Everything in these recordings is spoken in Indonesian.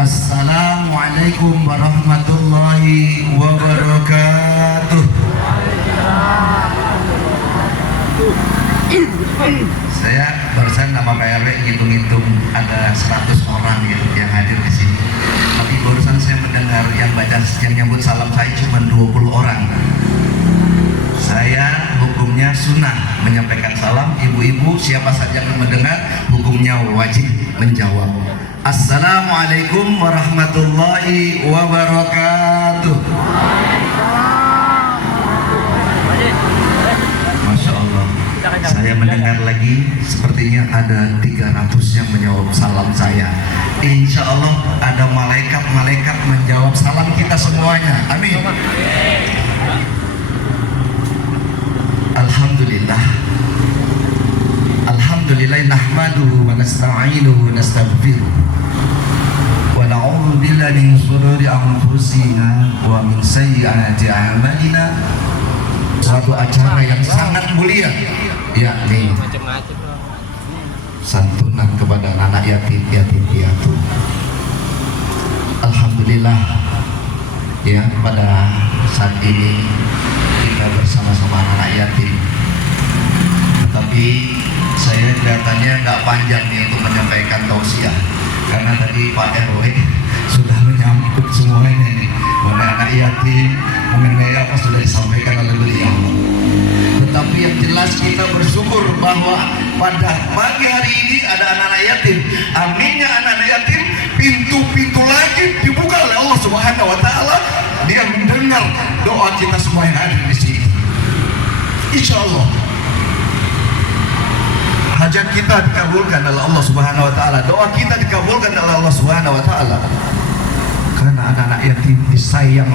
Assalamualaikum warahmatullahi wabarakatuh. Saya barusan nama PRW ngitung-ngitung ada 100 orang yang hadir di sini. Tapi barusan saya mendengar yang nyambut salam saya cuma 20 orang. Saya hukumnya sunnah menyampaikan salam. Ibu-ibu siapa saja yang mendengar hukumnya wajib menjawab. Assalamualaikum warahmatullahi wabarakatuh. Masya Allah. Saya mendengar lagi sepertinya ada 300 yang menjawab salam saya. Insya Allah ada malaikat-malaikat menjawab salam kita semuanya. Amin. Alhamdulillah. Alhamdulillah nahmaduhu wa nasta'inuhu wa nastaghfiruh. Wa na'udzu billahi min shururi anfusina wa min sayyiati a'malina. Suatu acara yang sangat mulia, yakni santunan kepada anak yatim piatu. Alhamdulillah ya, pada saat ini kita bersama-sama anak yatim. Tapi saya kelihatannya nggak panjang nih untuk menyampaikan tausiah, karena tadi Pak RW sudah menyambut semuanya nih, mengenai anak yatim, mengenai apa sudah disampaikan oleh beliau. Tetapi yang jelas kita bersyukur bahwa pada pagi hari ini ada anak-anak yatim. Aminnya anak-anak yatim, pintu-pintu lagi dibuka oleh Allah Subhanahu Wa Taala. Dia mendengar doa kita semua yang ada di sini. Insya Allah hajat kita dikabulkan oleh Allah Subhanahu Wa Taala. Doa kita dikabulkan oleh Allah Subhanahu Wa Taala. Karena anak-anak yatim disayang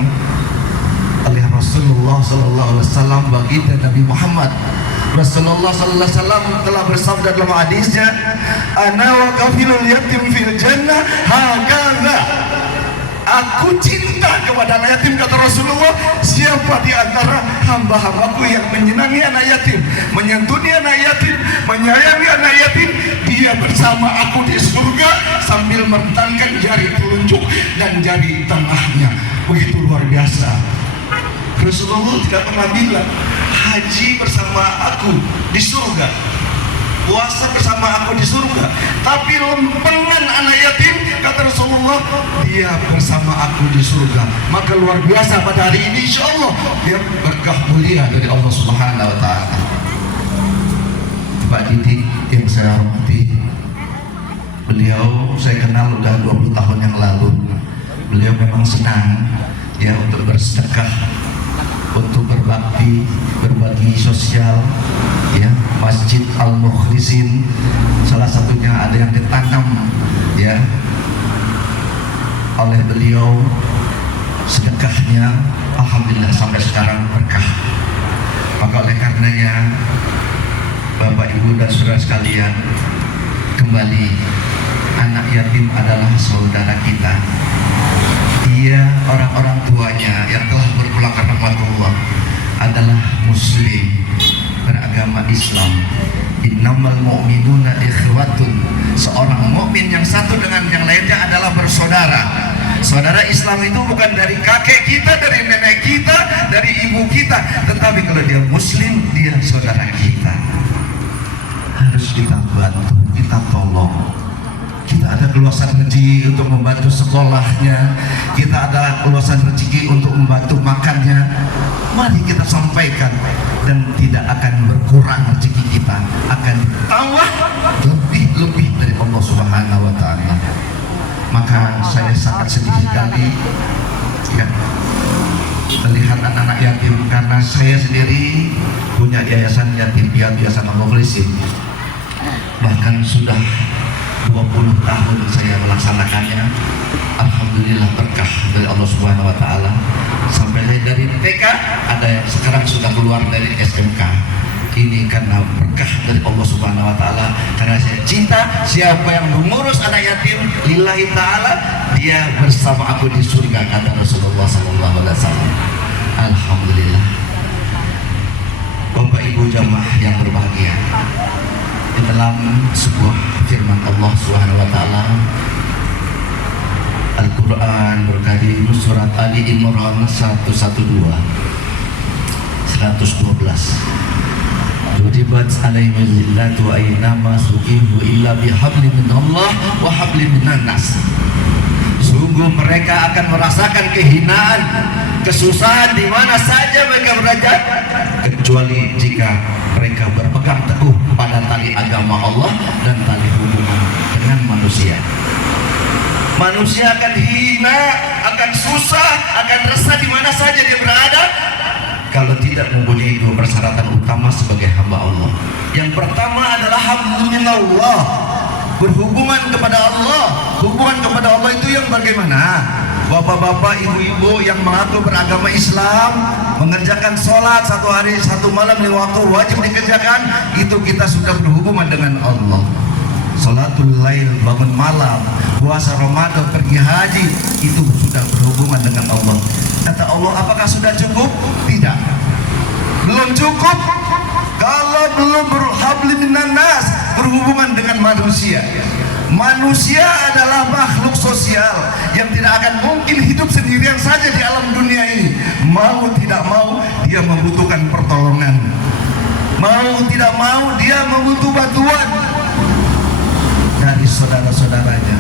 oleh Rasulullah Sallallahu Alaihi Wasallam, baginda Nabi Muhammad. Rasulullah Sallallahu Alaihi Wasallam telah bersabda dalam hadisnya, "Ana wa kafilul yatim fil jannah hakadha." Aku cinta kepada anak yatim, kata Rasulullah. Siapa di antara hamba-hambaku yang menyenangi anak yatim, menyantuni anak yatim, menyayangi anak yatim, dia bersama aku di surga sambil merentangkan jari telunjuk dan jari tengahnya. Begitu luar biasa. Rasulullah tidak pernah bilang haji bersama aku di surga, puasa bersama aku di surga, tapi lempengan anak yatim, kata Rasulullah, dia bersama aku di surga. Maka luar biasa pada hari ini, insya Allah dia berkah mulia dari Allah Subhanahu Wa Taala. Pak Didik yang saya hormati, beliau saya kenal udah 20 tahun yang lalu. Beliau memang senang ya untuk bersedekah, untuk berbakti, berbagi sosial ya. Masjid Al-Mukhlisin salah satunya ada yang ditanam ya oleh beliau, sedekahnya alhamdulillah sampai sekarang berkah. Maka oleh karenanya Bapak Ibu dan saudara sekalian, kembali anak yatim adalah saudara kita. Dia orang-orang tuanya yang telah berpulang ke rahmatullah adalah muslim, beragama Islam. Innamal mu'minuna ikhwatun. Seorang mukmin yang satu dengan yang lainnya adalah bersaudara. Saudara Islam itu bukan dari kakek kita, dari nenek kita, dari ibu kita, tetapi kalau dia muslim, dia saudara kita. Harus kita bantu, kita tolong. Kita ada keluasan rezeki untuk membantu sekolahnya, kita ada keluasan rezeki untuk membantu makannya. Mari kita sampaikan, dan tidak akan berkurang rezeki kita, akan tambah lebih dari Allah Subhanahu Wa Taala. Maka saya sangat sedih sekali ya melihat anak-anak yatim, karena saya sendiri punya yayasan yatim piatu Yayasan Al-Mukhlisin, bahkan sudah 20 tahun saya melaksanakannya. Alhamdulillah berkah dari Allah Subhanahu Wa Taala. Sampai saya dari TK, ada yang sekarang sudah keluar dari SMK. Ini karena berkah dari Allah Subhanahu Wa Taala. Karena saya cinta, siapa yang mengurus anak yatim lillahi ta'ala, dia bersama aku di surga, kata Rasulullah Sallallahu Alaihi Wasallam. Alhamdulillah. Bapak Ibu jamaah yang berbahagia, di dalam sebuah firman Allah Subhanahu wa taala Al-Quran berkali surat Ali Imran 112 Duribat alaihim zillatu aynama suqihu illa bihablin minallah wa hablin minan nas. Sungguh mereka akan merasakan kehinaan, kesusahan di mana saja mereka berada, kecuali jika mereka berpegang teguh pada tali agama Allah dan tali hubungan dengan manusia. Manusia akan hina, akan susah, akan resah di mana saja dia berada kalau tidak mempunyai dua persyaratan utama sebagai hamba Allah. Yang pertama adalah hamdulillah, berhubungan kepada Allah. Hubungan kepada Allah itu yang bagaimana? Bapak-bapak, ibu-ibu yang mengaku beragama Islam, mengerjakan sholat satu hari satu malam di waktu wajib dikerjakan, itu kita sudah berhubungan dengan Allah. Sholatul lail, bangun malam, puasa Ramadan, pergi haji, itu sudah berhubungan dengan Allah. Kata Allah, apakah sudah cukup? Tidak, belum cukup. Kalau belum berhabli minan nas, berhubungan dengan manusia. Manusia adalah makhluk sosial yang tidak akan mungkin hidup sendirian saja di alam dunia ini. Mau tidak mau dia membutuhkan pertolongan, mau tidak mau dia membutuh bantuan dari saudara-saudaranya.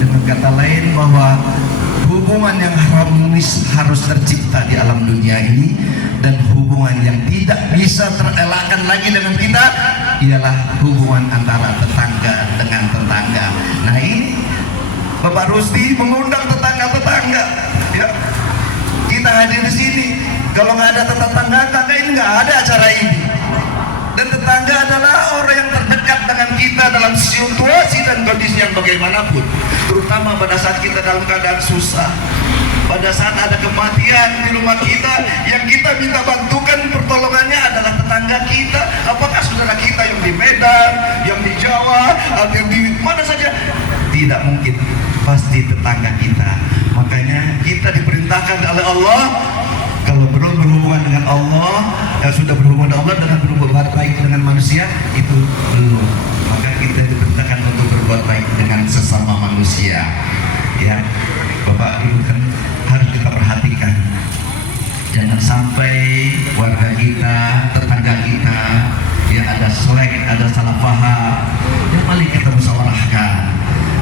Dengan kata lain, bahwa hubungan yang harmonis harus tercipta di alam dunia ini, dan hubungan yang tidak bisa terelakkan lagi dengan kita ialah hubungan antara tetangga dengan tetangga. Nah, ini Bapak Rusdi mengundang tetangga-tetangga, ya. Kita hadir di sini. Kalau nggak ada tetangga, ini nggak ada acara ini. Dan tetangga adalah orang yang terdekat dengan kita dalam situasi dan kondisi yang bagaimanapun, terutama pada saat kita dalam keadaan susah, pada saat ada kematian di rumah kita, yang kita minta bantukan pertolongannya adalah tetangga kita. Apakah saudara kita yang di Medan, yang di Jawa, atau yang di mana saja? Tidak mungkin, pasti tetangga kita. Makanya kita diperintahkan oleh Allah, kalau belum berhubungan dengan Allah, sudah berhubungan dengan Allah dengan berbuat baik dengan manusia, itu belum. Maka kita diperintahkan untuk berbuat baik dengan sesama manusia. Ya, Bapak Ibu, kan harus kita perhatikan, jangan sampai warga kita, tetangga kita, ya ada selek, ada salah paham, ya paling kita musyawarahkan.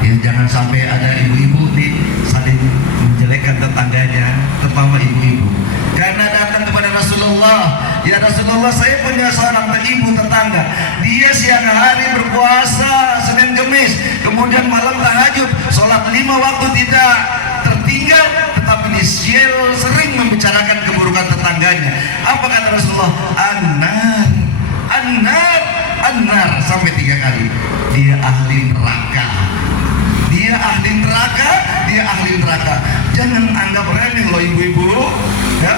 Ya, jangan sampai ada ibu-ibu nih saling menjelekkan tetangganya, terutama ibu-ibu. Karena datang kepada Rasulullah, ya Rasulullah, saya punya seorang ibu tetangga, dia siang hari berpuasa Senin Kemis, kemudian malam tahajud, sholat 5 waktu tidak tertinggal, tetapi dia sering membicarakan keburukan tetangganya. Apa kata Rasulullah? Annar, annar, annar, sampai 3 kali. Dia ahli neraka, dia ahli neraka, dia ahli neraka. Jangan anggap remeh loh ibu-ibu, ya.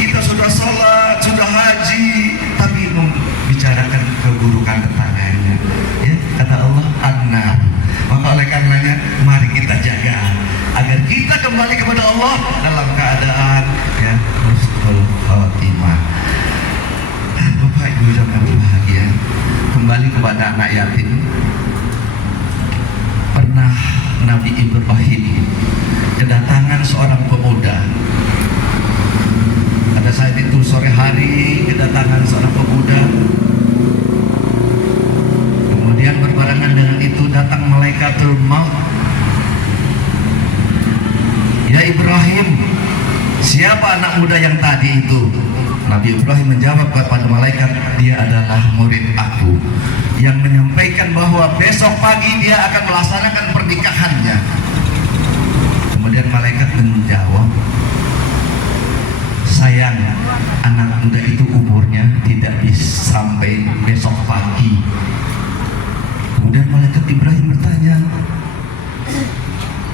Kita sudah sholat, sudah haji, tapi membicarakan keburukan tetangganya, ya. Kata Allah, annar. Maka oleh karenanya, mari kita jaga agar kita kembali kepada Allah dalam keadaan, ya, husnul khotimah. Bapak Ibu yang berbahagia, kembali kepada anak yatim. Pernah Nabi Ibrahim kedatangan seorang pemuda. Pada saat itu sore hari kedatangan seorang pemuda. Kemudian berbarengan dengan itu datang malaikatul maut. Ya Ibrahim, siapa anak muda yang tadi itu? Nabi Ibrahim menjawab kepada malaikat, dia adalah murid aku, yang menyampaikan bahwa besok pagi dia akan melaksanakan pernikahannya. Kemudian malaikat menjawab, sayang, anak muda itu umurnya tidak bisa sampai besok pagi. Kemudian malaikat Ibrahim bertanya,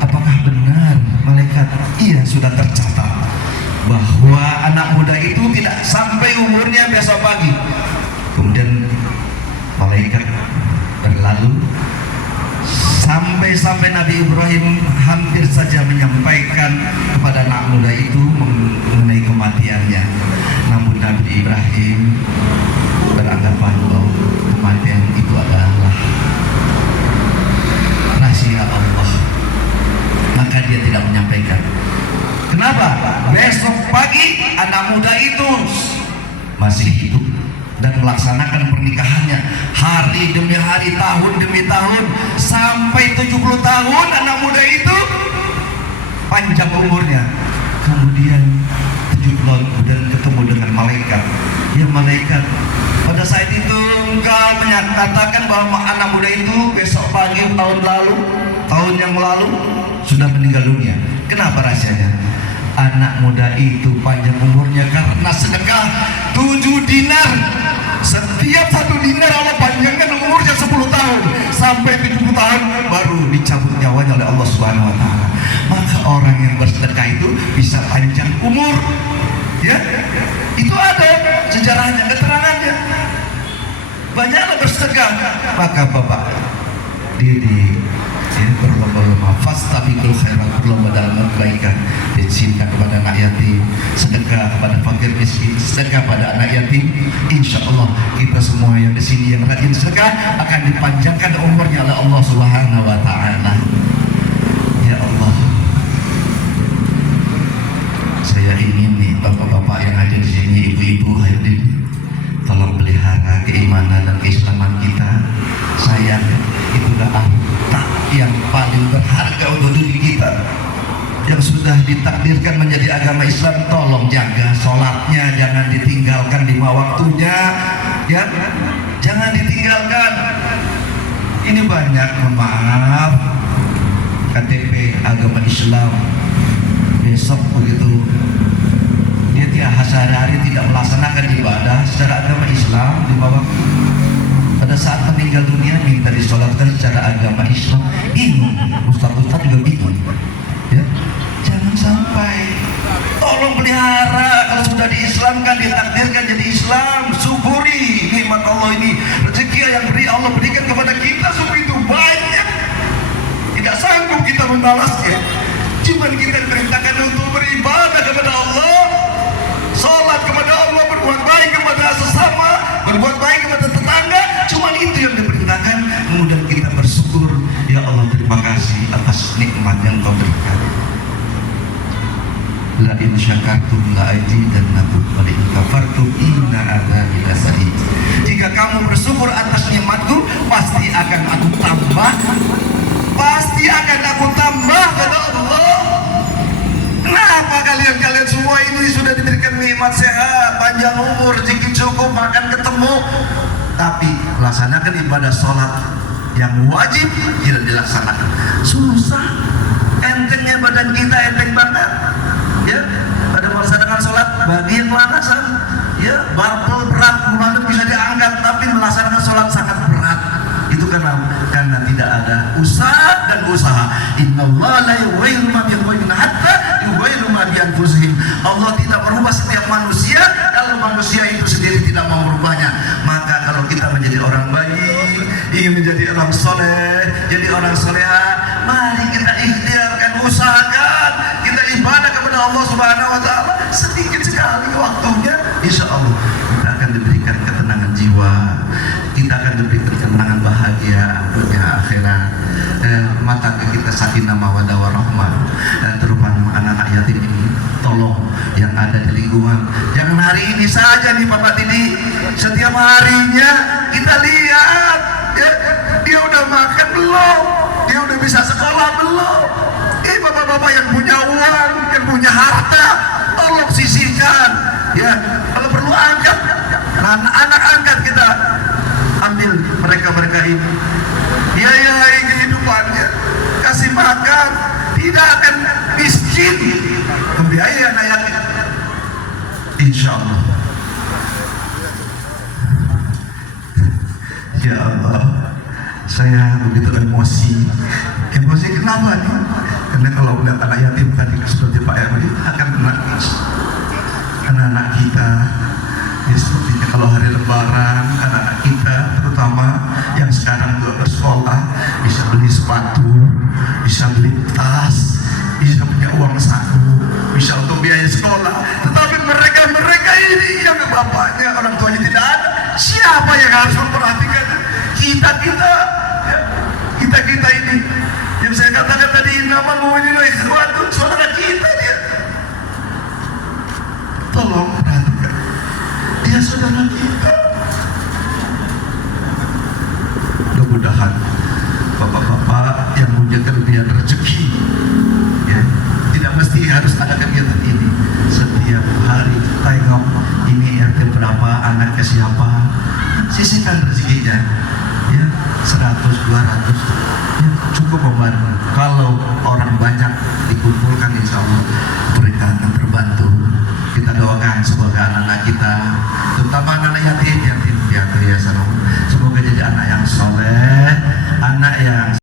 apakah benar malaikat? Iya, sudah tercatat bahwa anak muda itu tidak sampai umurnya besok pagi. Kemudian malaikat berlalu Sampai-sampai Nabi Ibrahim hampir saja menyampaikan kepada anak muda itu mengenai kematiannya. Namun Nabi Ibrahim beranggapan bahwa kematian itu adalah rahasia Allah. Maka dia tidak menyampaikan. Kenapa? Besok pagi anak muda itu masih hidup dan melaksanakan pernikahannya hari demi hari, tahun demi tahun, sampai 70 tahun anak muda itu panjang umurnya. Kemudian 70 tahun kemudian ketemu dengan malaikat. Ya malaikat, pada saat itu engkau menyatakan bahwa anak muda itu besok pagi tahun yang lalu sudah meninggal dunia. Kenapa rahasianya? Anak muda itu panjang umurnya karena sedekah 7 dinar. Setiap 1 dinar Allah panjangkan umurnya 10 tahun sampai 70 tahun baru dicabut nyawanya oleh Allah Subhanahu wa taala. Maka orang yang bersedekah itu bisa panjang umur. Ya. Itu ada sejarahnya, keterangannya. Banyaklah bersedekah. Maka Bapak didik, berlomba-lomba, fastabiqul khairat, berlomba dalam kebaikan, cinta kepada anak yatim, sedekah kepada fakir miskin, sedekah pada anak yatim. Insya Allah kita semua yang di sini yang rajin sedekah akan dipanjangkan umurnya oleh Allah Subhanahu wa taala. Ya Allah, saya ingin nih bapak-bapak yang ada di sini, ibu-ibu hadirin, tolong pelihara keimanan dan keislaman kita. Sayang, itulah harta yang paling berharga untuk diri kita yang sudah ditakdirkan menjadi agama Islam. Tolong jaga sholatnya, jangan ditinggalkan 5 waktunya, ya, jangan ditinggalkan. Ini banyak, maaf, KTP agama Islam besok begitu dia sehari-hari tidak melaksanakan ibadah secara agama Islam 5 waktu. Pada saat meninggal dunia minta disolatkan secara agama Islam. Ini ustaz-ustaz juga bingung, ya. Jangan sampai. Tolong pelihara. Kalau sudah diislamkan, ditakdirkan jadi Islam, syukuri nikmat Allah ini. Rezeki yang Allah berikan kepada kita begitu banyak, tidak sanggup kita membalasnya. Cuma kita diperintahkan untuk beribadah kepada Allah, sholat kepada Allah, berbuat baik kepada sesama, berbuat baik kepada tetangga. Cuma itu yang diperintahkan. Kemudian kita bersyukur, ya Allah terima kasih atas nikmat yang Kau berikan. La in syakartum la azidannakum wa la in kafartum inna adzabi lasadid. Jika kamu bersyukur atas nikmatku, pasti akan aku tambah. Pasti akan aku tambah, kata Allah. Kenapa kalian semua ini sudah diberikan nikmat sehat, panjang umur, rezeki cukup, makan ketemu, tapi melaksanakan ibadah sholat yang wajib tidak dilaksanakan? Susah. Entengnya badan kita, enteng banget, ya. Pada melaksanakan sholat bagian melanasan, ya, barbel berat banget bisa diangkat, tapi melaksanakan sholat sangat berat. Itu karena tidak ada usaha dan usaha. Innallaha la yughayyiru ma biqaumin hatta yughayyiru ma bi anfusihim. Allah tidak merubah setiap manusia kalau manusia itu sendiri tidak mau merubahnya. Maka kalau kita menjadi orang baik, ingin menjadi orang soleh, jadi orang soleha, mari kita ikhtiarkan, usahakan, kita ibadah kepada Allah Subhanahu wa taala. Sedikit sekali waktunya, insya Allah kita akan diberikan ketenangan jiwa, kita akan diberikan ketenangan bahagia dunia akhirat. Mata kita sakinah mawaddah warahmah, terutama anak-anak yatim ini. Tolong yang ada di lingkungan, jangan hari ini saja nih Bapak Tini, setiap harinya kita lihat, ya, dia udah makan belum, dia udah bisa sekolah belum. Bapak-bapak yang punya uang, yang punya harta, tolong sisihkan, ya. Kalau perlu angkat anak angkat, kita ambil mereka ini, biayai kehidupannya, kasih makan, tidak akan miskin, membiayai anak yatim, insya Allah. Ya Allah, saya begitu emosi kenapa nih? Karena kalau melihat anak yatim tadi seperti Pak Erwin akan menangis. Anak-anak kita, ya sepertinya kalau hari Lebaran, anak-anak kita terutama yang sekarang juga bersekolah bisa beli sepatu, harus memperhatikan kita ini yang saya katakan tadi, nama mu'minina ikhwatun, saudara kita dia. Tolong perhatikan, dia saudara kita. Mudah-mudahan bapak-bapak yang punya kelebihan rezeki, ya, tidak mesti harus ada kegiatan ini. Setiap hari tengok ini RT berapa, anaknya siapa, sisihkan rezekinya, ya 100, 200, ya, cukup membantu. Kalau orang banyak dikumpulkan, insya Allah mereka akan terbantu. Kita doakan semoga anak-anak kita, terutama anak yatim piatu ya, semoga jadi anak yang soleh, anak yang